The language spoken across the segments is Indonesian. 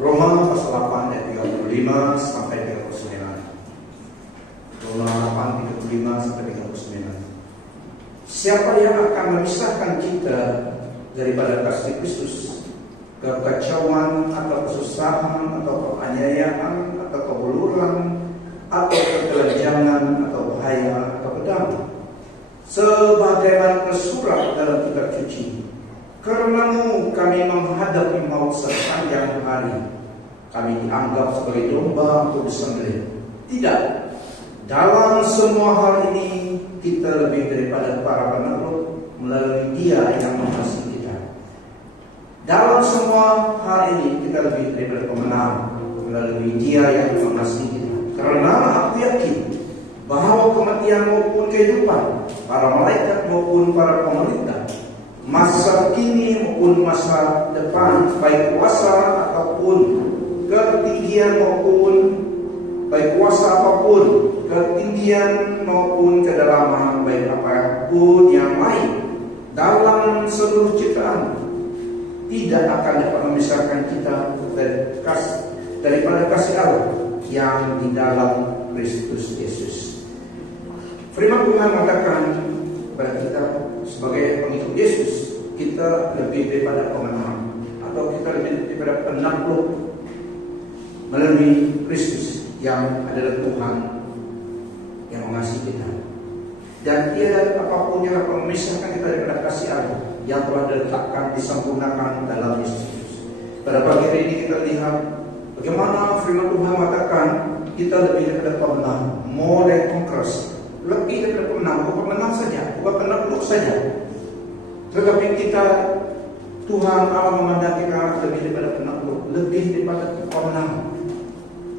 Roma pasal 8 ayat 35 sampai 39. Roma 8 35 sampai 39. Siapa yang akan memisahkan kita daripada kasih Kristus? Kekacauan atau kesusahan atau penganiayaan atau kebuluran atau ketelanjangan atau bahaya atau pedang, sebagaimana tersurat dalam kitab suci. Karenamu kami menghadapi maut sepanjang hari. Kami dianggap sebagai domba untuk disembelih. Tidak, dalam semua hal ini kita lebih daripada para penakluk melalui Dia yang mengasihi kita. Dalam semua hal ini kita lebih daripada pemenang melalui Dia yang mengasihi kita. Karena aku yakin bahwa kematian maupun kehidupan, para malaikat maupun para pemerintah, masa kini maupun masa depan, baik kuasa ataupun ketinggian maupun baik kuasa apapun, ketinggian maupun kedalaman, baik apapun yang lain dalam seluruh ciptaan, tidak akan dapat memisahkan kita daripada kasih Allah yang di dalam Kristus Yesus. Firman Tuhan mengatakan kepada kita sebagai pengikut Yesus, kita lebih daripada pemenang atau kita lebih daripada penakluk melalui Kristus yang adalah Tuhan yang mengasihi kita. Dan tiada apapun yang akan memisahkan kita daripada kasih Allah yang telah diletakkan, disempurnakan dalam Yesus. Pada pagi hari ini kita lihat bagaimana firman Tuhan mengatakan kita lebih daripada pemenang, more than conquerors. Lebih daripada pemenang, bukan pemenang saja, bukan penakluk saja, tetapi kita, Tuhan Allah memandang kita lebih daripada penakluk, lebih daripada pemenang.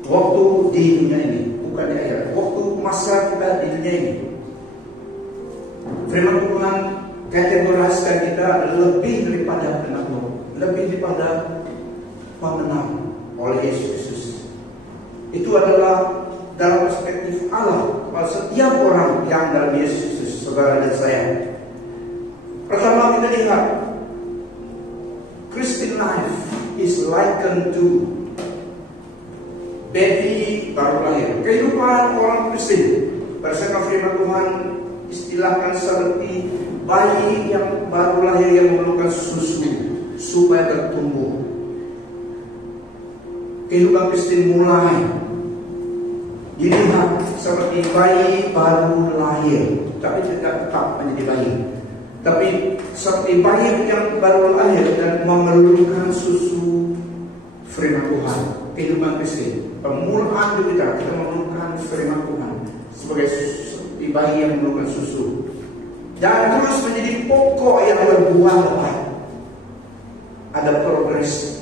Waktu di dunia ini, bukan di akhirat. Waktu masa kita di dunia ini, firman Tuhan kategorikan kita lebih daripada penakluk, lebih daripada pemenang oleh Yesus Kristus. Itu adalah dalam perspektif Allah pada setiap orang yang dalam Yesus Kristus, saudara dan saya. Pertama kita lihat, Christian life is likened to baby baru lahir. Kehidupan orang Kristen berdasarkan firman Tuhan istilahkan seperti bayi yang baru lahir yang memerlukan susu supaya bertumbuh. Kehidupan Kristen mulai dilihat seperti bayi baru lahir, tapi tidak tetap menjadi bayi, tapi seperti bayi yang baru lahir dan memerlukan susu firman Tuhan. Kehidupan Kristen, permulaan kita memerlukan firman Tuhan sebagai seperti bayi yang memerlukan susu, dan terus menjadi pokok yang berbuah lebat. Ada progres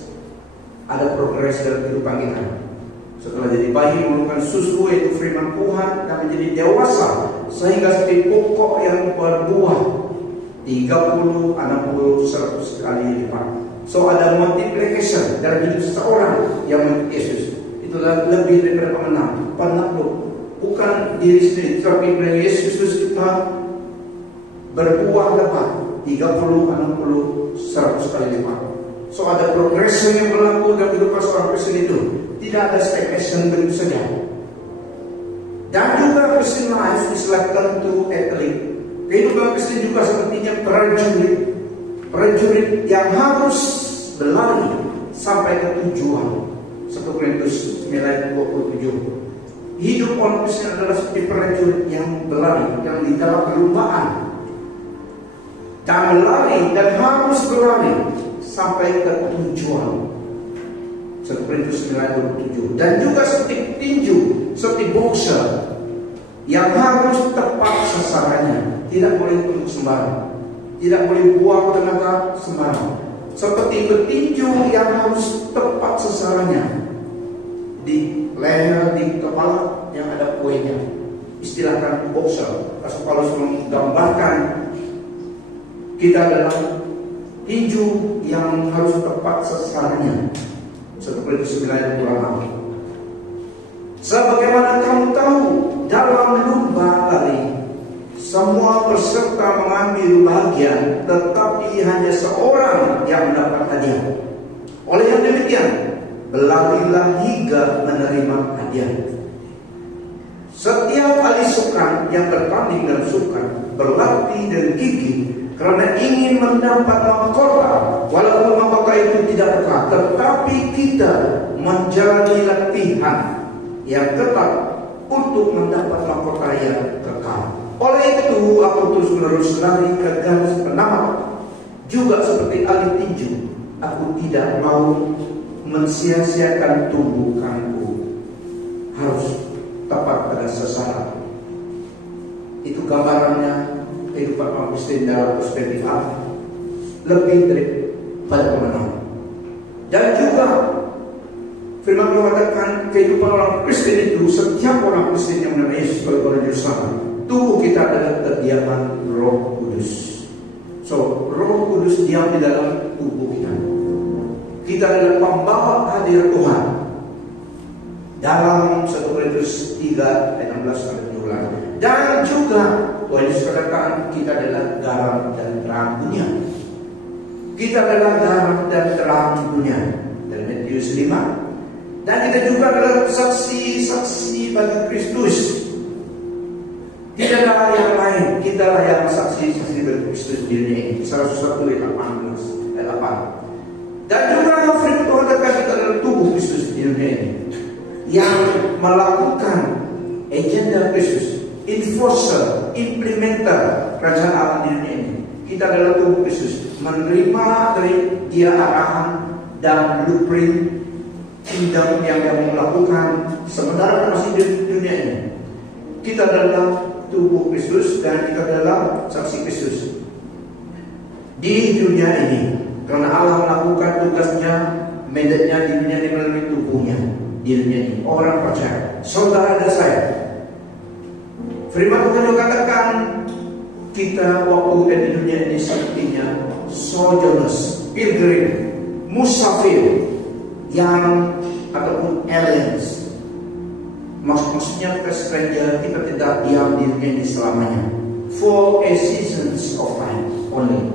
dalam kehidupan kita. Setelah jadi bayi memerlukan susu yaitu firman Tuhan, dan menjadi dewasa sehingga seperti pokok yang berbuah 30, 60, 100 kali lipat. So ada multiplication dalam hidup seseorang yang mengikut Yesus. Itulah lebih daripada pemenang, penakluk. Bukan diri sendiri, tapi melalui Yesus Kristus kita berbuah lebat 30, 60, 100 kali lipat. So ada progression yang berlaku dalam kehidupan seorang Kristen itu. Tidak ada stagnation begitu saja. Dan juga Christian life is likened to athlete. Kehidupan Kristen juga sepertinya prajurit yang harus berlari sampai ke tujuan. 1 Korintus 9:27. Hidup orang Kristen adalah seperti prajurit yang berlari, yang di dalam perlombaan dan berlari dan harus berlari sampai ke tujuan. 1 Korintus 9:27. Dan juga seperti tinju, seperti boxer yang harus tepat sasarannya, tidak boleh untuk sembarang, tidak boleh buang tenaga sembarang. Seperti petinju yang harus tepat sasarannya, di leher, di kepala yang ada poinnya. Istilahkan boxer. Rasul Paulus menggambarkan kita dalam tinju yang harus tepat sasarannya. 1 Korintus 9:26. Sebagaimana kamu tahu, dalam lomba lari semua peserta mengambil bagian, tetapi hanya seorang yang mendapat hadiah. Oleh yang demikian, berlari juga menerima hadiah. Setiap ahli sukan yang bertanding dalam sukan berlatih dan gigih karena ingin mendapat mahkota. Walaupun mahkota itu tidak kekal, tetapi kita menjalani latihan yang ketat untuk mendapat mahkota yang kekal. Oleh itu aku terus-menerus lari ke garis penamat. Juga seperti ahli tinju, aku tidak mau mensia-siakan tumbukanku. Harus tepat pada sasaran. Itu gambarannya kehidupan orang Kristen dalam perspektif Allah, lebih daripada pemenang. Dan juga firman Tuhan katakan kehidupan orang Kristen itu, setiap orang Kristen yang mengenai Yesus sebagai Tuhan Juru Selamat, tubuh kita adalah kediaman Roh Kudus. So, Roh Kudus diam di dalam tubuh kita. Kita adalah pembawa hadirat Tuhan. Dalam 1 Korintus 3 ayat 16-17. Dan juga Tuhan Yesus katakan kita adalah garam dan terang dunia. Kita adalah garam dan terang dunia. Dalam Matius 5. Dan kita juga adalah saksi-saksi bagi Kristus. Tidaklah yang lain, kitalah yang saksi-saksi bagi Kristus di dunia ini. 101 ayat 8. Dan juga firman Tuhan katakan kita adalah tubuh Kristus di dunia ini, yang melakukan agenda Kristus, enforcer, implementer kerajaan Allah di dunia ini. Kita adalah tubuh Kristus, menerima dari Dia arahan dan blueprint kingdom yang melakukan sementara masih di dunia ini. Kita adalah tubuh Kristus dan kita adalah saksi Kristus di dunia ini, karena Allah melakukan tugasnya, mandatnya di dunia ini melalui tubuhnya. Di dunia ini orang percaya, saudara dan saya. Firman Tuhan katakan kita waktu di dunia ini sepertinya sojourners, pilgrim, musafir, yang ataupun aliens. Maksudnya kita stranger, kita tidak diam di dunia ini selamanya. For a seasons of time only.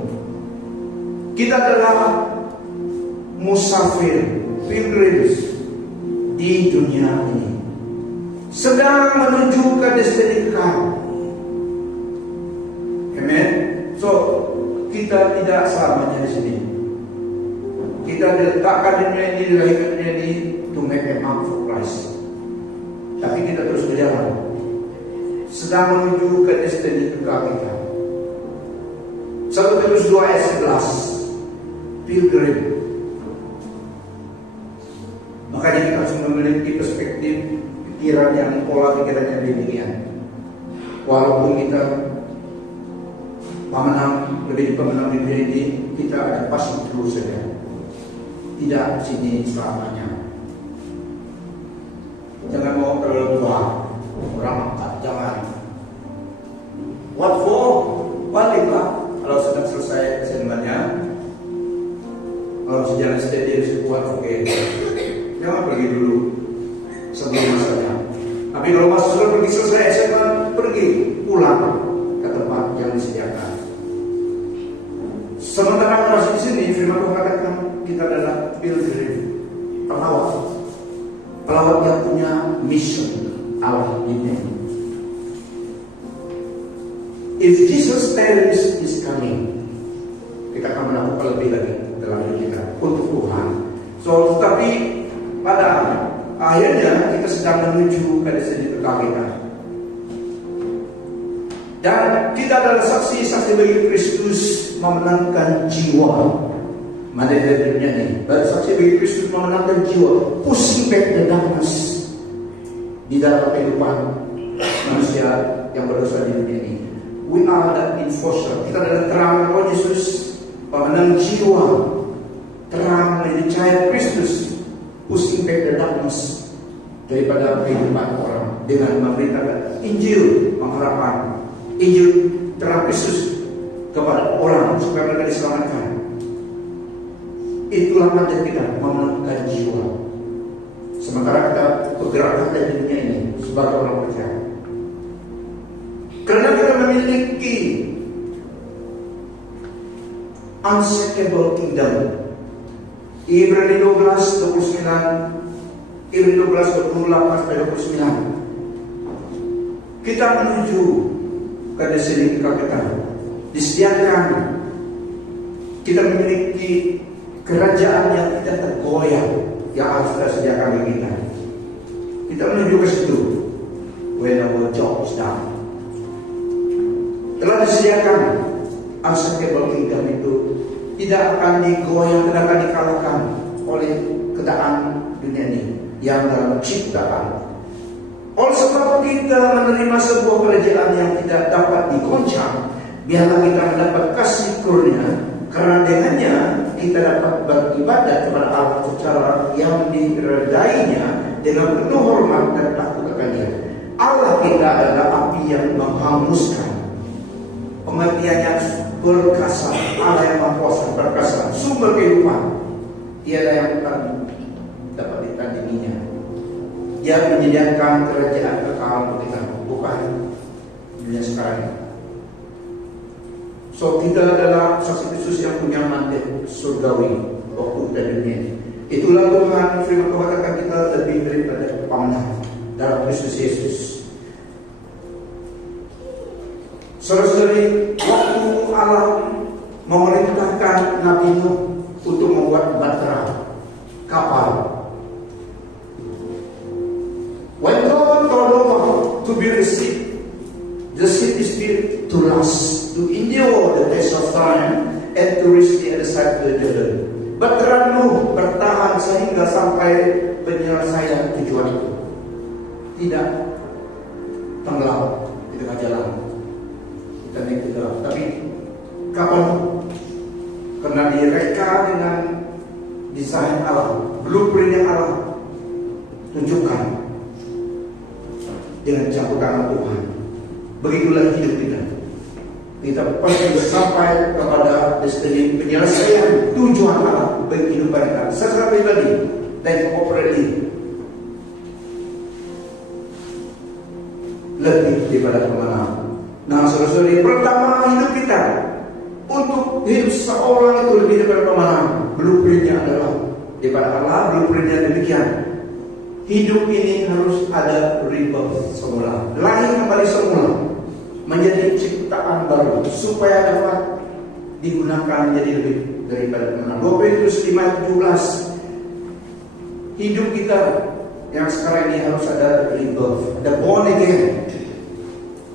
Kita adalah musafir, pilgrims di dunia ini, sedang menuju ke destinasi kekal. Amen. So kita tidak selamanya di sini. Kita diletakkan di dunia ini, dilahirkan di dunia ini to make a mark for Christ. Tapi kita terus berjalan, sedang menuju ke destinasi kekal kita. 1 Petrus 2 ayat 11, pilgrim. Makanya kita harus memiliki perspektif pikiran yang pola pikiran yang demikian. Walaupun kita lebih pemenang di dunia ini, kita ada pasti terus saja. Tidak sini selamanya. Jangan mau terlalu tua, orang angkat, jangan. What for? Baliklah kalau sudah selesai kesenangannya. Kalau sejalan steady sekuat oke. Jangan pergi dulu sebelum masanya. Tapi kalau masuk sudah pergi selesai SMA, pergi pulang ke tempat yang disediakan. Sementara masih di sini, firman Tuhan katakan kita adalah pilgrim, pelawat yang punya mission Allah ini. If Jesus tarries is coming, kita akan melakukan lebih lagi dalam hidup kita untuk Tuhan. So, tetapi pada akhirnya kita sedang menuju ke destinasi kekal kita. Dan kita adalah saksi-saksi bagi Kristus memenangkan jiwa. Mana dari dunia ini? Saksi bagi Kristus memenangkan jiwa, pushing back the darkness di dalam kehidupan manusia yang berdosa di dunia ini. We are the enforcer. Kita adalah terang Roh Yesus, pemenang jiwa, terang menjadi cahaya Kristus, pushing back the darkness daripada kehidupan orang dengan memberitakan Injil pengharapan, Injil terang Kristus kepada orang supaya mereka diselamatkan. Itulah mandat kita, memenangkan jiwa. Sementara kita bergerak di dunia ini sebagai orang percaya. Karena kita memiliki unshakable kingdom. Ibrani 12:29, Ibrani 12:28-29. Kita menuju ke sini kita disediakan, kita memiliki kerajaan yang tidak tergoyah yang harus kita sediakan bagi kita. Kita menuju ke situ. When our job is done, telah disediakan unshakable kingdom itu tidak akan digoyah, tidak akan dikalahkan oleh keadaan dunia ini yang dalam ciptaan. Oleh sebab kita menerima sebuah kerajaan yang tidak dapat digoncang, biarlah kita mendapat kasih karunia, karena dengannya kita dapat beribadat kepada Allah secara yang diredainya dengan penuh hormat dan takut akan Dia. Allah kita adalah api yang menghanguskan. Pengertiannya perkasa, Allah yang maha kuasa, perkasa, sumber kehidupan. Tiada yang dapat ditandinginya. Dia menyediakan kerajaan kekal untuk kita, bukan dunia sekarang. So kita adalah saksi Kristus yang punya mandat surgawi waktu kita dunia. Itulah Tuhan, firman Tuhan katakan kita lebih daripada pemenang dalam Kristus Yesus. Saudara-saudari, waktu Allah memerintahkan Nabi Nuh untuk membuat bahtera, kapal. When God told Noah to build a ship, the ship is built to last, to endure the test of time, and to reach the other side of the Jordan. Bahtera Nuh bertahan sehingga sampai penyelesaian tujuan itu. Tidak tenggelam di tengah jalan. Kita naik ke dalam, tapi kapal karena direka dengan desain Allah, blueprint yang Allah tunjukkan dengan campur tangan Tuhan. Begitulah hidup kita. Kita pasti sampai kepada destinasi penyelesaian tujuan Allah bagi kehidupan kita secara pribadi dan corporately. Lebih daripada pemenang. Nah, saudara-saudari, pertama hidup kita untuk hidup seorang itu lebih daripada pemenang. Blueprintnya adalah daripada Allah, blueprintnya demikian. Hidup ini harus ada rebirth semula, lahir kembali semula, menjadi ciptaan baru supaya dapat digunakan menjadi lebih daripada pemenang. 2 Petrus 5:17. Hidup kita yang sekarang ini harus ada rebirth, ada born again.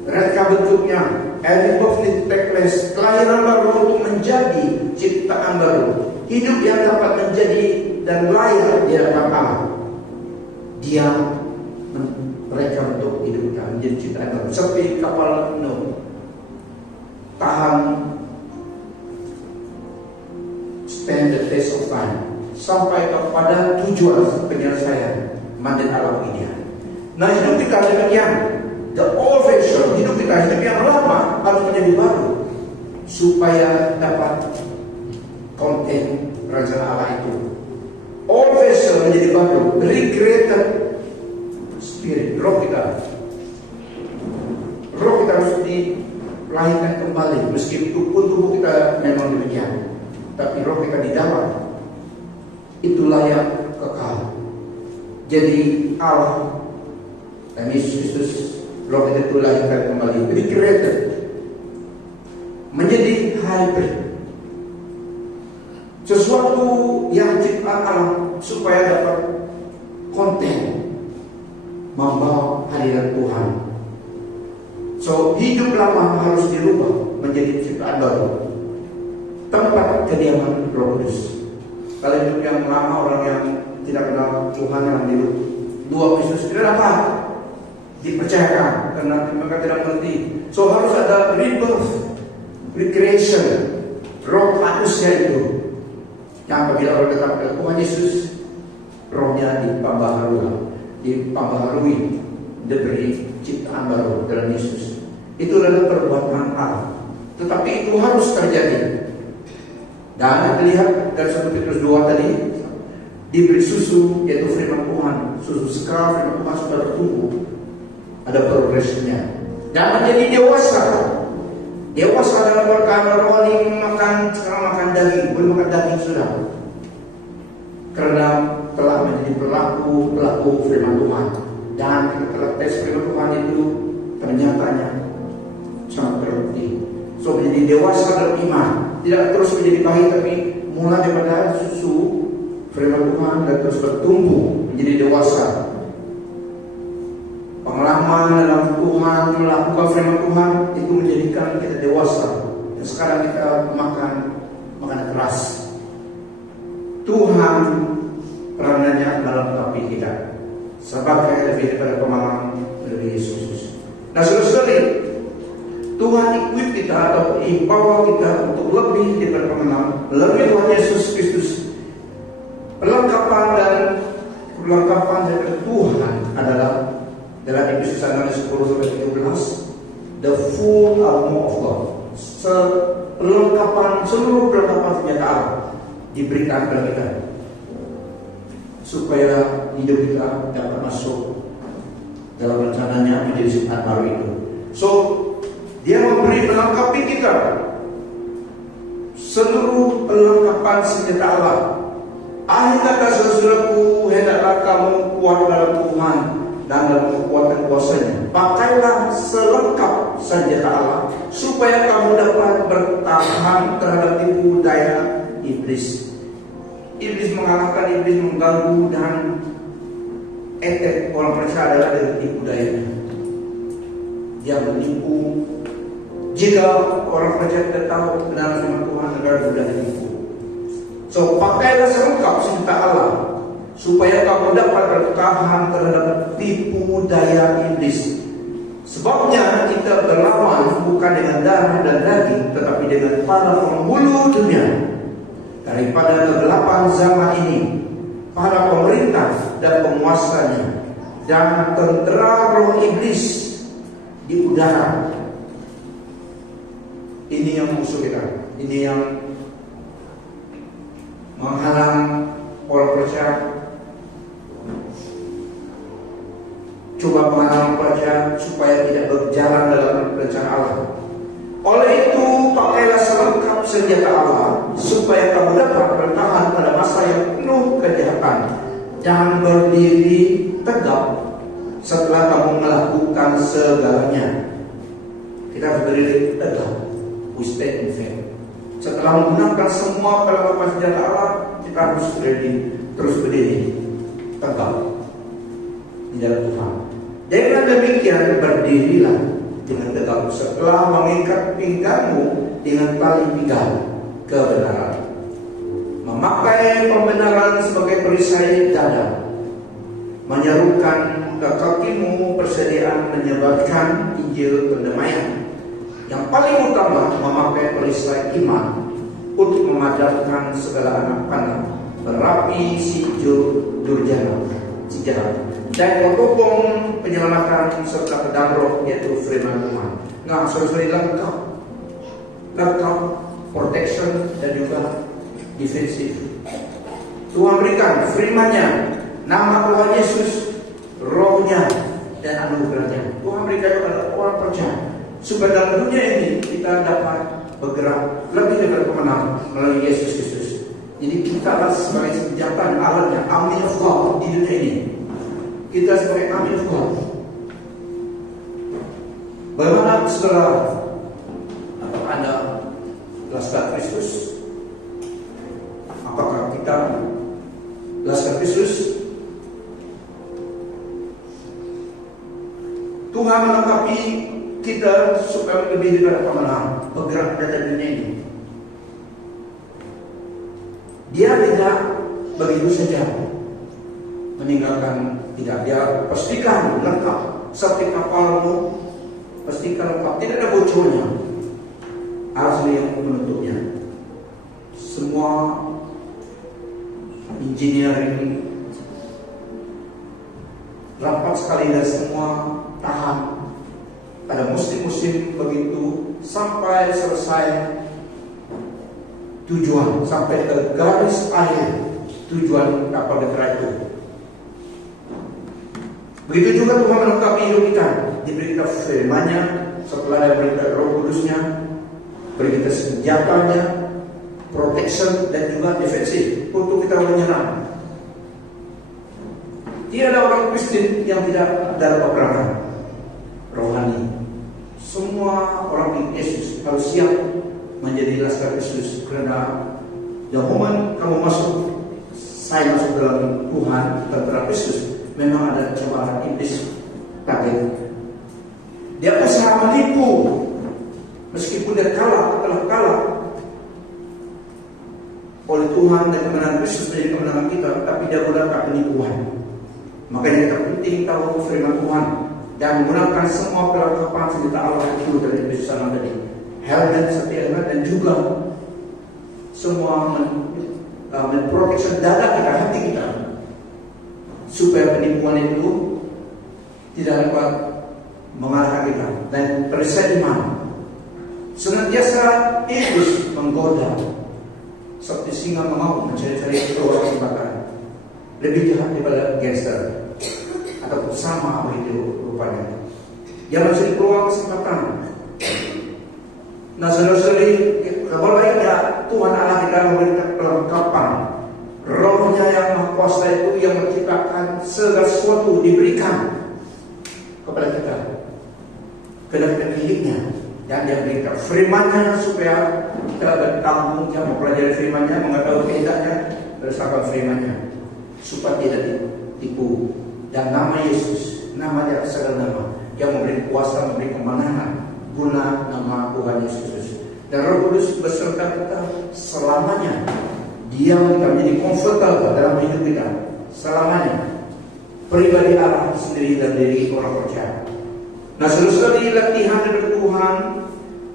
Reka bentuknya, rebirth need to take place, kelahiran baru untuk menjadi ciptaan baru, hidup yang dapat menjadi dan layak di hadapan Allah. Dia mereka bentuk hidup kita menjadi ciptaan baru, seperti kapal Nuh tahan stand the test of time sampai kepada tujuan penyelesaian mandat Allah ini. Nah, hidup kita demikian. The old version, hidup kita, hidup yang lama harus menjadi baru supaya dapat konten rencana Allah itu. Old version menjadi baru, recreated spirit, roh kita harus dilahirkan kembali. Meskipun tubuh kita memang demikian, tapi roh kita di dalam itulah yang kekal. Jadi Allah dan Yesus Kristus, roh kita itu lahirkan kembali, recreated, menjadi hybrid, sesuatu yang ciptaan Allah supaya dapat konten membawa hadirat Tuhan. So hidup lama harus dirubah menjadi ciptaan baru, tempat kediaman Roh Kudus. Kalau hidup yang lama, orang yang tidak kenal Tuhan yang hidup dua Kristus tidak dapat dipercayakan karena mereka tidak mengerti. So harus ada rebirth, recreation, roh manusia itu yang apabila orang datang ke Tuhan Yesus, rohnya diperbaharui, diberi ciptaan baru dalam Yesus. Itu adalah perbuatan Allah, tetapi itu harus terjadi. Dan dilihat dari 1 Petrus 2 tadi, diberi susu yaitu firman Tuhan, susu sekar firman Tuhan sudah bertumbuh, ada progresnya dan menjadi dewasa dalam perkara rohani, sekarang makan daging, belum makan daging sudah, karena telah menjadi menjadi pelaku firman Tuhan. Dan kita telah tes firman Tuhan itu ternyata sangat terbukti. So menjadi dewasa dalam iman, tidak terus menjadi bayi, tapi mulai daripada susu firman Tuhan dan terus bertumbuh menjadi dewasa. Pengalaman dalam Tuhan, melakukan firman Tuhan itu menjadikan kita dewasa. Dan sekarang kita makan makanan keras. Tuhan peranannya melengkapi kita sebagai lebih daripada pemahaman dari Yesus. Nah, saudara-saudari, Tuhan equip kita atau empower kita untuk lebih daripada pengenalan lebih Tuhan Yesus Kristus. Perlengkapan daripada Tuhan adalah dalam Efesus 10:10-13, the full armor of God. Seluruh perlengkapan senjata Allah diberikan kepada kita supaya hidup kita dapat masuk dalam rencananya menjadi simpanan baru itu. So Dia memberi melengkapi kita seluruh perlengkapan senjata Allah. Akhir kata, saudaraku, hendaklah kamu kuat dalam Tuhan dan dalam kekuatan kuasa-Nya. Pakailah selengkap senjata Allah supaya kamu dapat bertahan terhadap tipu daya iblis. Iblis mengalahkan, iblis mengganggu dan orang percaya adalah dengan tipu dayanya. Dia menipu. Jika orang percaya tidak tahu kebenaran firman Tuhan, agar mudah ditipu. So, pakailah selengkap senjata Allah supaya kamu dapat bertahan terhadap tipu daya iblis. Sebabnya kita berlawan bukan dengan darah dan daging, tetapi dengan para penghulu dunia, daripada kegelapan zaman ini, para pemerintah dan penguasanya, dan tentera roh iblis di udara. Ini yang musuh kita. Ini yang menghalang orang percaya, coba menghalang percaya supaya tidak berjalan dalam rencana Allah. Oleh itu, pakailah selengkap senjata Allah supaya kamu dapat bertahan pada masa yang penuh kejahatan dan berdiri tegak setelah kamu melakukan segalanya. Kita harus berdiri tegak. We stand in faith. Setelah menggunakan semua perlengkapan senjata Allah, kita harus terus berdiri tegak di dalam Tuhan. Dengan demikian, berdirilah dengan tegak setelah mengikat pinggangmu dengan tali pinggang kebenaran, memakai pembenaran sebagai perisai dada, menyerukan ke kakimu persediaan menyebarkan Injil pendamaian. Yang paling utama, memakai perisai iman untuk memadamkan segala anak panah, berapi si durjana, si jahat, dan memotong penyelamatan serta pedang roh, yaitu firman Tuhan. Nah, saudara-saudari, lengkap protection dan juga defensif. Tuhan berikan firman-Nya, nama Tuhan Yesus, rohnya dan anugerahnya. Tuhan berikan kepada orang percaya supaya dalam dunia ini kita dapat bergerak lebih daripada pemenang melalui Yesus Kristus. Jadi kita adalah sebagai senjata dan alatnya, army of God di dunia ini. Kita sebagai army of God. Bagaimana saudara? Apakah Anda laskar Kristus? Apakah kita laskar Kristus? Tuhan melengkapi kita supaya lebih daripada pemenang bergerak dalam dunia ini. Dia tidak begitu saja meninggalkan, tidak. Dia pastikan lengkap seperti kapalmu, pastikan lengkap, tidak ada bocornya. Asli yang menutupnya. Semua engineering rapat sekali dan semua tahan. Pada musim-musim begitu sampai selesai tujuan, sampai ke garis akhir tujuan kapal negara itu. Begitu juga Tuhan melengkapi hidup kita, diberi kita firman-Nya, setelah dia beri kita Roh Kudus-Nya, beri kita senjatanya, protection dan juga defensif untuk kita menyerang. Tiada orang Kristen yang tidak ada peperangan rohani. Semua orang Yesus harus siap menjadi laskar Yesus, karena the moment kamu saya masuk dalam Tuhan, tentara Yesus, memang ada cobaan iblis kaget. Dia berusaha menipu, meskipun dia telah kalah oleh Tuhan dan kemenangan Yesus menjadi kemenangan kita, tapi dia gunakan penipuan. Makanya kita penting tahu firman Tuhan dan menggunakan semua perlengkapan senjata Allah itu dari Yesus sana tadi, helmet, helmet, dan juga semua memproteksi dada kita, hati kita, supaya penipuan itu tidak dapat mengalahkan kita. Dan perisai iman, senantiasa iblis menggoda seperti singa mengamuk mencari-cari peluang kesempatan, lebih jahat daripada gangster atau sama apa itu rupanya. Dia mencari peluang kesempatan. Nah, saudara-saudari, kabar baiknya Tuhan Allah kita memberikan kelengkapan Rohnya yang Maha Kuasa itu yang menciptakan segala sesuatu diberikan kepada kita, karena kita miliknya. Dan dia berikan firman-Nya supaya kita bertanggung jawab mempelajari firman-Nya, mengetahui kehendaknya berdasarkan firman-Nya, supaya tidak ditipu. Dan nama Yesus, nama dia segala nama, yang memberi kuasa, memberi kemenangan, guna nama Tuhan Yesus. Dan Roh Kudus beserta kita selamanya. Dia kita menjadi comfortable dalam hidup kita selamanya. Pribadi Allah sendiri dan diri orang percaya. Nah, seluruh latihan dari Tuhan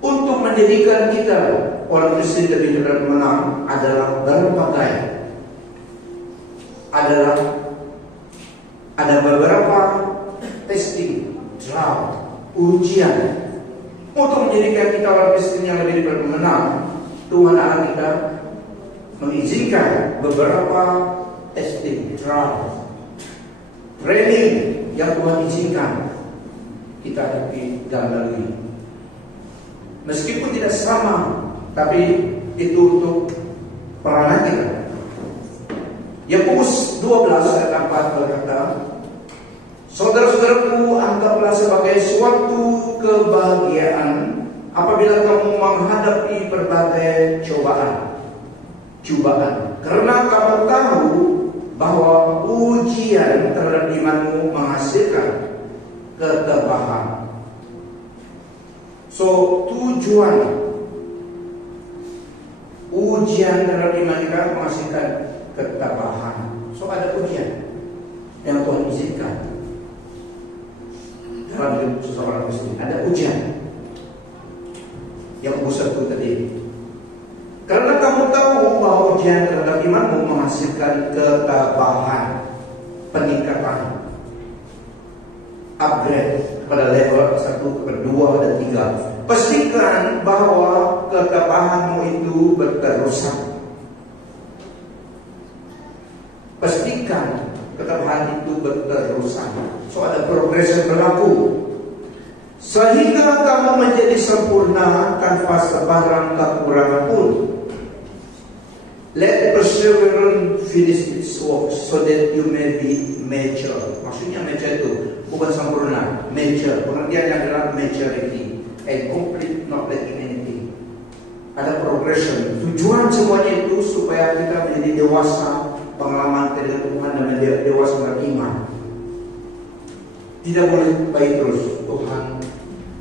untuk menjadikan kita orang Kristen lebih menang adalah berbagai. Ada beberapa testing, trial, ujian untuk menjadikan kita orang Kristen yang lebih bermenang. Tuhan Allah kita mengizinkan beberapa testing, trial, training yang Tuhan izinkan kita hadapi dan lalui. Meskipun tidak sama, tapi itu untuk peranan kita. Yakobus 12 ayat 4 berkata, saudara-saudaraku, anggaplah sebagai suatu kebahagiaan apabila kamu menghadapi berbagai cobaan, karena kamu tahu bahwa ujian terhadap imanmu menghasilkan ketabahan. So, tujuan ujian terhadap iman kita menghasilkan ketabahan. So, ada ujian yang Tuhan izinkan dalam hidup seseorang Kristen. Ada ujian yang usahku tadi. Karena kamu tahu bahwa ujian terhadap imanmu menghasilkan ketabahan, peningkatan, upgrade pada level 1, kepada 2 dan 3. Pastikan bahwa ketabahanmu itu berterusan. Pastikan ketabahan itu berterusan. So, ada progres yang berlaku, sehingga kamu menjadi sempurna tanpa sebarang kekurangan pun. Let perseverance finish its work so that you may be mature. Maksudnya mature itu bukan sempurna, mature. Pengertiannya adalah maturity and complete, not lacking anything. Ada progression. Tujuan semuanya itu supaya kita menjadi dewasa, pengalaman dengan Tuhan, dan menjadi dewasa beriman. Tidak boleh baik terus. Tuhan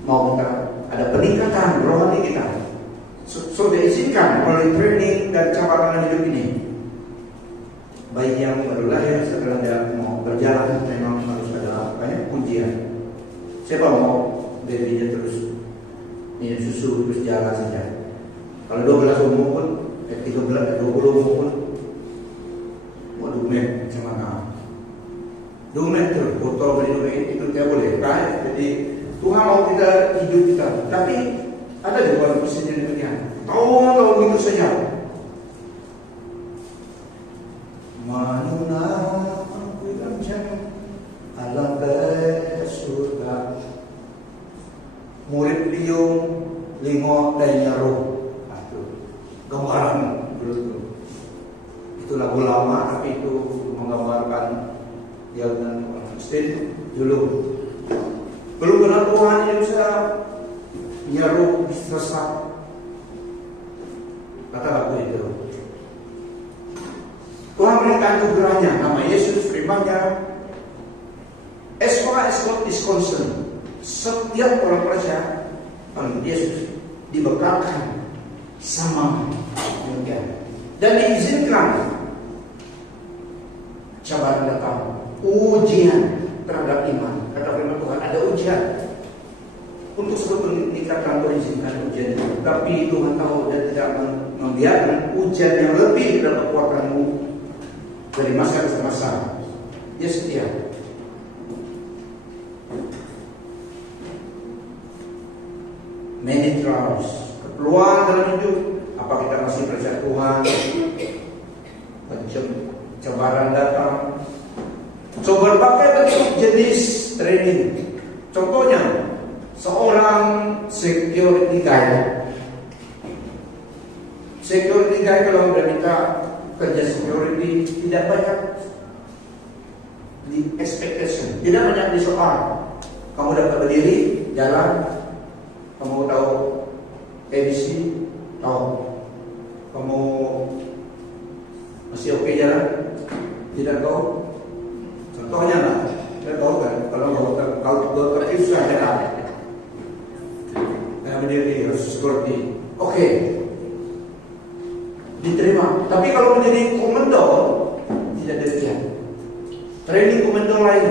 mau kita ada peningkatan rohani kita. So diizinkan melalui training dan cabaran hidup ini. Baik yang baru lahir, setelah dia mau berjalan, memang harus ada banyak ujian. Siapa mau babynya terus minum susu terus jalan saja? Kalau 12 umur pun, 13, 20 umur pun, mau 2 menit macam mana? 2 menit terus, botol beli 2 menit itu tidak boleh, kan? Jadi Tuhan mau kita hidup kita, tapi ada juga orang Kristen demikian. Tahu gitu saja. Manuna aku kancang alam surga. Murid liung lingo dan nyaruh. Gambaran dulu. Itu lagu lama, tapi itu menggambarkan Jangan Kristen dulu. Belum kenal Tuhan ini bisa nyaruh sesat. Kata aku itu. Tuhan berikan anugerahnya, nama Yesus firman-Nya. As far as God is concerned, setiap orang percaya Yesus dibekalkan sama demikian dan diizinkan cabaran datang, ujian terhadap iman. Kata firman Tuhan, ada ujian. Untuk sebelum meningkatkan berizinkan ujian itu, tapi Tuhan tahu dan tidak membiarkan ujian yang lebih dalam kekuatanmu dari masa ke masa. Dia setia. Many trials, keperluan dalam hidup. Apa kita masih percaya Tuhan? Cabaran datang. Coba berbagai bentuk jenis training. Contohnya, seorang security guard. Security guard kalau udah minta kerja security tidak banyak di expectation, tidak banyak di soal. Kamu dapat berdiri, jalan. Kamu tahu ABC, tahu. Kamu masih oke jalan, tidak tahu. Contohnya lah, tidak tahu kan? Kalau terus susah jalan. Nah, berdiri harus seperti oke, diterima. Tapi kalau menjadi komando tidak demikian. Training komando lain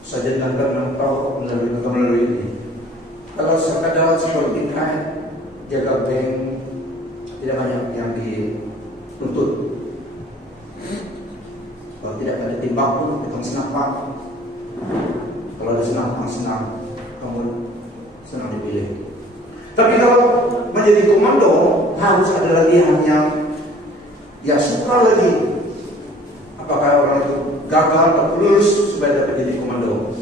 saja dan tahu melalui ini. Kalau sekadar seperti kan jaga bank tidak banyak yang dituntut. Kalau tidak ada timbang pun hitung senang. Kalau ada senang, kamu senang dipilih. Tapi kalau menjadi komando harus ada latihan yang suka lagi. Apakah orang itu gagal atau lulus supaya dapat jadi komando?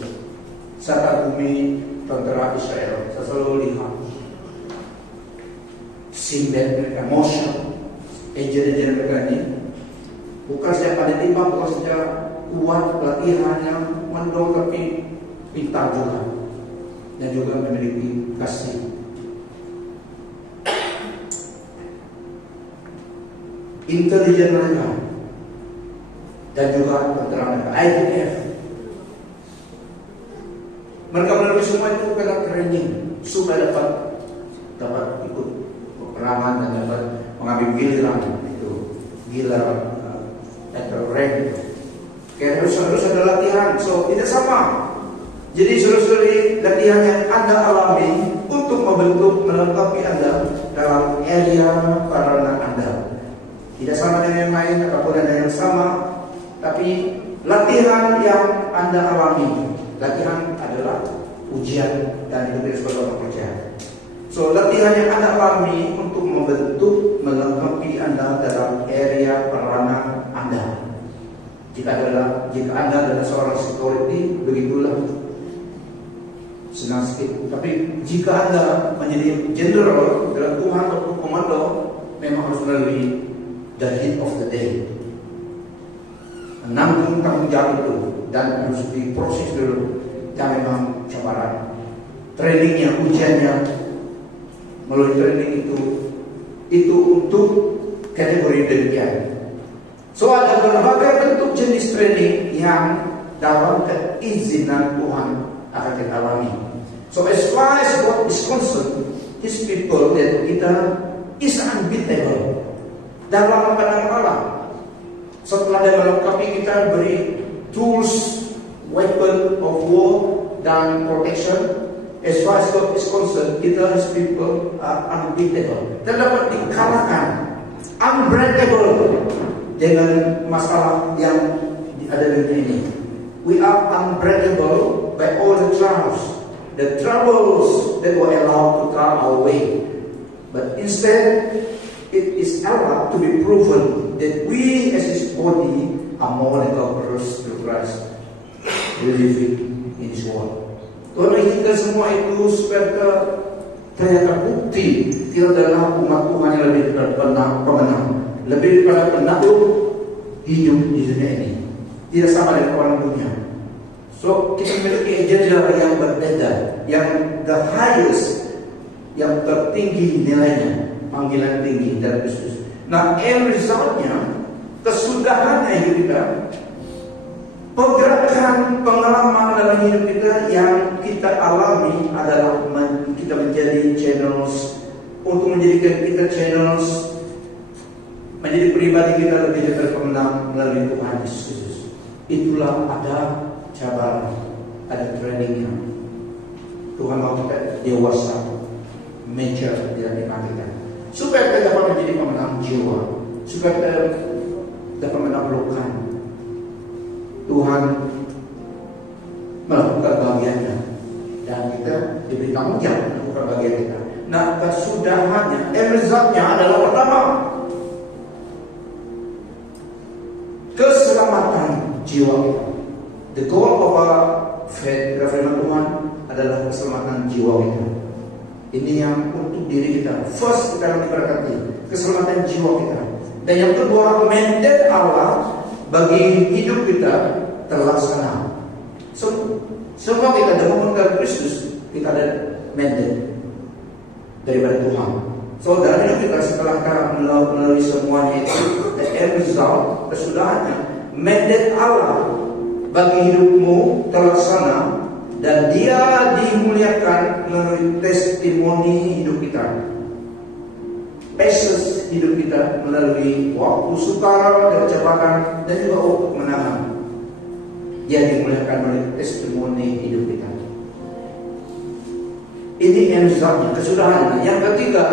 Saat bumi tentara Israel, saya selalu lihat simbol emotion, agent mereka ini bukan saja pada timbang, bukan saja kuat latihan yang mendong, tapi pintar juga dan juga memiliki kasih. Intelijen mereka dan juga tentara mereka, IDF. Mereka melalui semua itu karena training supaya dapat ikut peperangan dan dapat mengambil giliran itu, giliran atau rank. Kayak harus ada latihan, so tidak sama. Jadi saudara-saudari, latihan yang Anda alami untuk membentuk melengkapi Anda dalam area peranan Anda. Tidak sama dengan yang lain ataupun ada yang sama, tapi latihan yang Anda alami. Latihan adalah ujian dan itu sebagai orang percaya. So latihan yang Anda alami untuk membentuk melengkapi Anda dalam area peranan Anda. Jika Anda adalah seorang security, begitulah senang sedikit. Tapi jika Anda menjadi general dalam Tuhan atau komando, memang harus melalui the heat of the day, menanggung tanggung jawab itu dan harus diproses dulu. Dan memang cabaran, trainingnya, ujiannya melalui training itu untuk kategori demikian. So ada berbagai bentuk jenis training yang dalam keizinan Tuhan akan kita alami. So as far as God is concerned, His people, yaitu kita, is unbeatable dalam pandangan Allah. Setelah dia melengkapi kita, beri tools, weapon of war dan protection. As far as God is concerned, kita as people are unbeatable. Dan dapat dikalahkan, unbreakable dengan masalah yang ada di dunia ini. We are unbreakable by all the trials, the troubles that were allowed to come our way. But instead, it is allowed to be proven that we as His body are more than conquerors through Christ. Living in His world. Tuhan mengizinkan semua itu supaya ternyata bukti kita adalah umat Tuhan yang lebih daripada pemenang, lebih daripada penakluk hidup di dunia ini. tidak sama dengan orang dunia. So kita memiliki agenda yang berbeda, yang the highest, yang tertinggi nilainya, panggilan tinggi dari Kristus. Nah, end resultnya, kesudahannya hidup kita, pergerakan pengalaman dalam hidup kita yang kita alami adalah kita menjadi channels, untuk menjadikan kita channels, menjadi pribadi kita lebih daripada pemenang melalui Tuhan Yesus Kristus. Itulah ada cabaran, ada trainingnya. Tuhan mau kita dewasa, mature di dalam iman kita, supaya kita dapat menjadi pemenang jiwa, supaya kita dapat menaklukkan. Tuhan melakukan bagiannya dan kita diberi tanggung jawab melakukan bagian kita. Nah, kesudahannya, resultnya adalah pertama, keselamatan jiwa kita. The goal of our faith, firman Tuhan, adalah keselamatan jiwa kita. Ini yang untuk diri kita. First, kita akan diberkati keselamatan jiwa kita. Dan yang kedua, mandate Allah bagi hidup kita terlaksana. Semua kita ada memegang Kristus, kita ada mandate daripada Tuhan. So dalam hidup kita setelah melalui semuanya itu, the end result, kesudahannya, mandate Allah bagi hidupmu terlaksana, dan Dia dimuliakan melalui testimoni hidup kita, passes hidup kita melalui waktu sukar dan cobaan, dan juga waktu kemenangan. Dia dimuliakan melalui testimoni hidup kita. Ini yang resultnya, kesudahannya. Yang ketiga,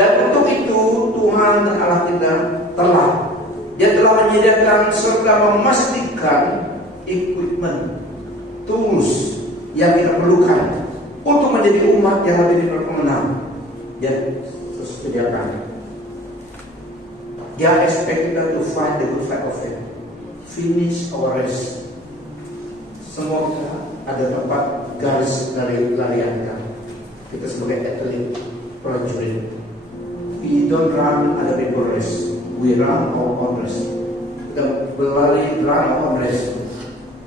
dan untuk itu Tuhan Allah kita Dia telah menyediakan serta memastikan equipment, tools yang kita perlukan untuk menjadi umat yang lebih berpemenang. Dia terus sediakan. Dia expect kita to fight the good fight of faith, finish our race. Semua kita ada tempat garis dari larian kita. Kita sebagai atlet, prajurit. We don't run other people's race, we run our own race. Kita berlari, run our own race.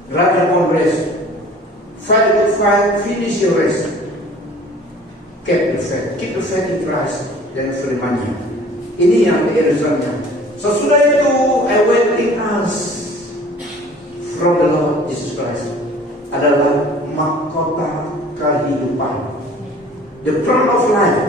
Run your own race. Fight the good fight, finish your race. Keep the faith in Christ dan firman-Nya. Ini yang resultnya. Sesudah itu, awaiting us from the Lord Jesus Christ adalah mahkota kehidupan, the crown of life.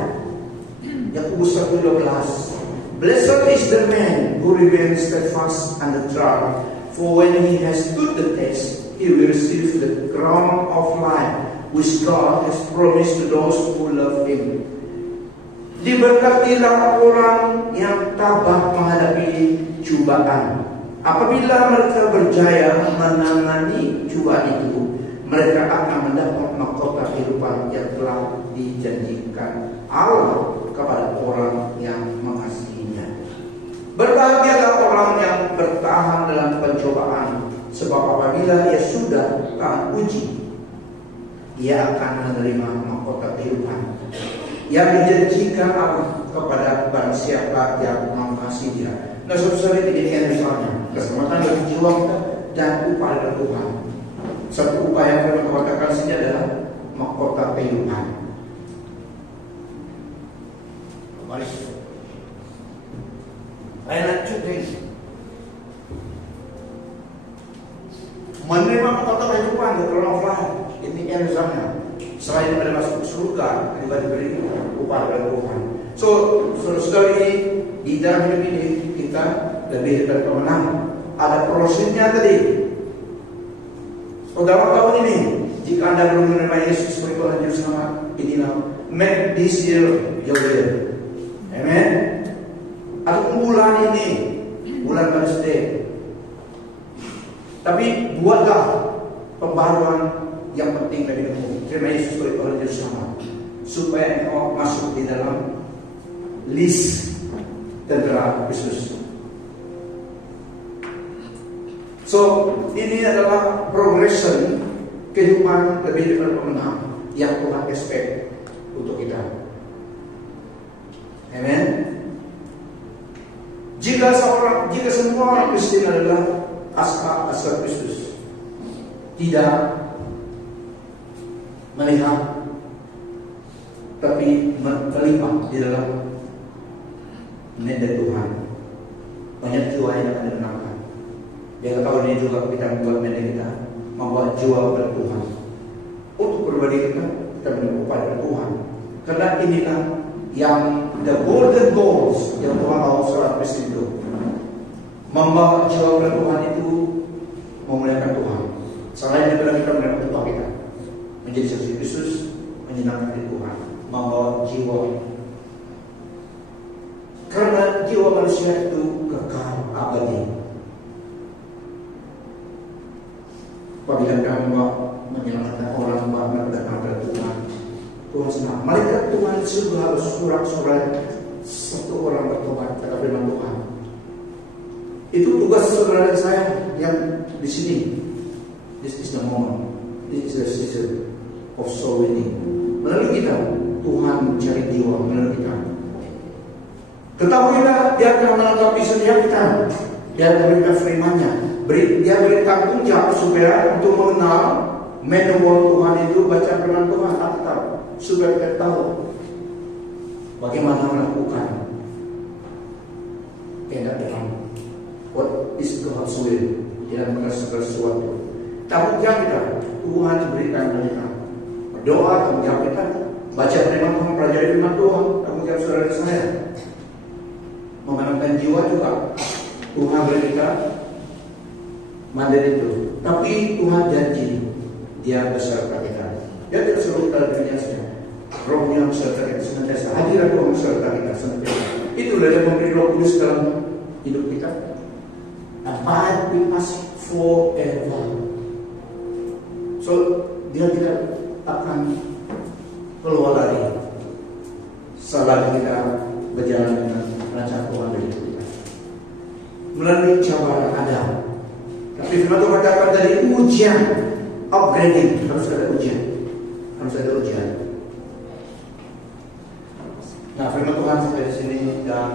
Yakobus 1:12. Blessed is the man who remains steadfast under trial, for when he has stood the test, he will receive the crown of life which God has promised to those who love Him. Diberkatilah orang yang tabah menghadapi cobaan. Apabila mereka berjaya menangani cobaan itu, mereka akan mendapat mahkota kehidupan yang telah dijanjikan Allah kepada orang yang mengasihinya. Berbahagialah orang yang bertahan dalam pencobaan, sebab apabila ia sudah tahan uji, ia akan menerima mahkota kehidupan yang dijanjikan Allah kepada barang siapa yang mengasihi Dia. Nah, saudara, ini yang misalnya keselamatan bagi jiwa kita dan upaya dari Tuhan. Satu upaya yang kita katakan sini adalah mahkota kehidupan. Mari saya lanjut ini. Menerima mahkota kehidupan, the crown of life. Ini yang misalnya. Selain daripada masuk surga, juga diberi upah dari Tuhan. So, saudari, di dalam hidup ini kita lebih daripada pemenang. Ada prosesnya tadi. Saudara tahun ini, jika Anda belum menerima Yesus sebagai Tuhan dan Juru Selamat, inilah make this year your year. Amen. Atau bulan ini, bulan Wednesday. Tapi buatlah pembaruan yang penting dari hidupmu. Terima Yesus sebagai Tuhan dan Juru Selamat, supaya engkau masuk di dalam list tentara Kristus. So, ini adalah progression kehidupan lebih daripada pemenang yang Tuhan expect untuk kita. Amen. Jika semua orang Kristen adalah asal Kristus, tidak melihat, tapi terlibat di dalam menyenda Tuhan. Banyak jiwa yang akan dimenangkan. Dia tahu ini juga kita membuat menyenda kita, membawa jiwa kepada Tuhan. Untuk pribadi kita menyembah kepada Tuhan. Karena inilah yang the golden goals yang Tuhan mau seorang Kristen itu. Membawa jiwa kepada Tuhan itu memuliakan Tuhan. Selain daripada kita memuliakan Tuhan kita, menjadi saksi Kristus, menyenangkan Tuhan, membawa jiwa. Karena jiwa manusia itu kekal abadi. Apabila kamu menyenangkan orang, mendatangkan kepada Tuhan, Tuhan senang. Malaikat Tuhan juga harus surat-surat satu orang bertobat kata firman Tuhan. Itu tugas saudara dan saya yang di sini. This is the moment. This is the season of soul winning. Melalui kita, Tuhan mencari jiwa melalui kita. Ketahuilah Dia akan melengkapi setiap kita. Dia akan memberikan firman-Nya. Dia beri tanggung jawab supaya untuk mengenal manual Tuhan itu, baca firman Tuhan Alkitab, supaya kita tahu bagaimana melakukan kehendak Tuhan. What is God's will dalam segala sesuatu. Tanggung jawab kita, Tuhan berikan kepada kita. Berdoa, tanggung jawab kita. Baca firman Tuhan, pelajari firman Tuhan, tanggung jawab saudara saya. Memenangkan jiwa juga, Tuhan beri kita mandat itu. Tapi Tuhan janji Dia beserta kita. Dia tidak selalu kita dunia saja. Rohnya beserta kita senantiasa. Hadirat Tuhan beserta kita senantiasa. Itulah yang memberi Roh Kudus dalam hidup kita. Abide with us forever. So Dia tidak akan keluar lari selagi kita berjalan dengan rencana Tuhan dari kita. Melalui cabaran ada, tapi firman Tuhan katakan dari ujian, upgrading, harus ada ujian, harus ada ujian. Nah, firman Tuhan sampai di sini dan